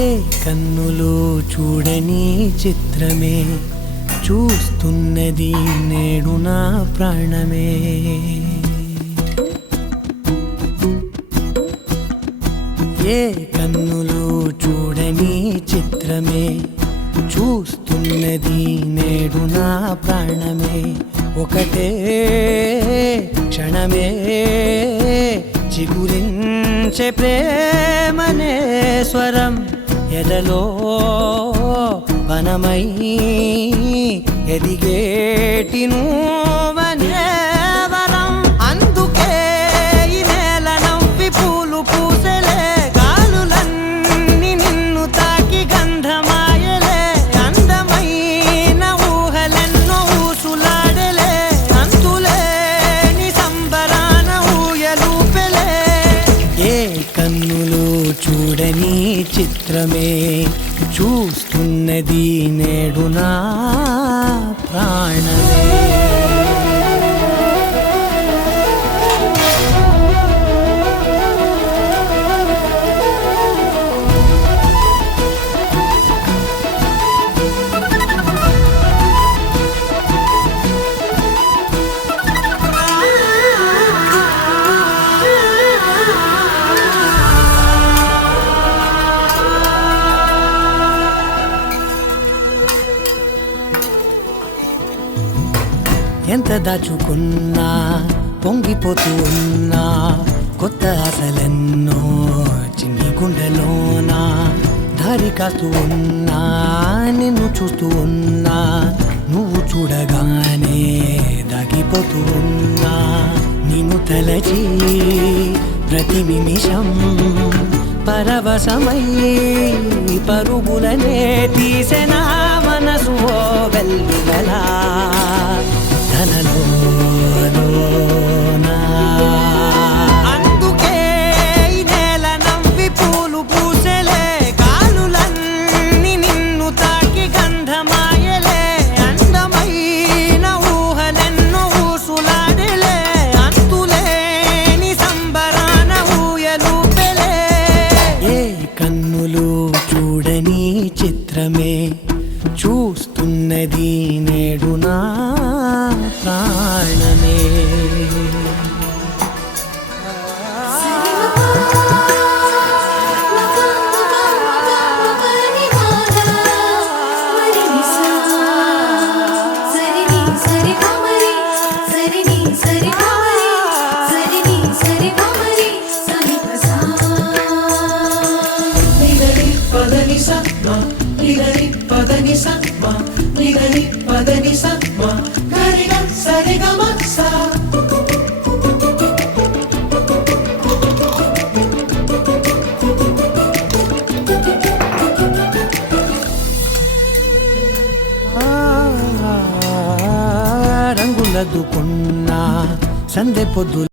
ఏ కన్నులు చూడని చిత్రమే చూస్తున్నది నేడు నా ప్రాణమే. ఏ కన్నులు చూడని చిత్రమే చూస్తున్నది నేడు నా ప్రాణమే. ఒకటే క్షణమే చిగురించే ప్రేమనే స్వరం ఎదలో వనమై ఎదిగేటి నువ్వనే వరం. అందుకే ఈ నేల నవ్వి పూలు పూసెలే, గాలులన్నీ నిన్ను తాకి గంధమాయలే. అందమైన ఊహలెన్నో ఊసులాడలే, అంతులేని సంబరాన ఊయలూపెలే. ఏ కన్నులు చూడని చిత్రమే చూస్తున్నది నేడు నా ప్రాణమే. ఎంత దాచుకున్నా పొంగిపోతూ ఉన్నా, కొత్త ఆశలెన్నో చిన్ని గుండెలోనా దారి కాస్తూ ఉన్నా. నిన్ను చూస్తూ ఉన్నా, నువ్వు చూడగానే దాగిపోతూ ఉన్నా. నిన్ను తలచి ప్రతి నిమిషం పరవశమై పరుగులనే తీసెనా మనసు ఓ వెల్లువలా ధనలోనా. అందుకే ఈ నేల నవ్వి పూలు పూసెలే, గాలులన్నీ నిన్ను తాకి గంధమాయలే. అందమైన ఊహలెన్నో ఊసులాడలే, అంతులేని సంబరాన ఊయలూపెలే. ఏ కన్నులు చూడని చిత్రమే చూస్తున్నది నేడు నా ప్రాణమే. రంగులదుకున్నా సందె పొద్దు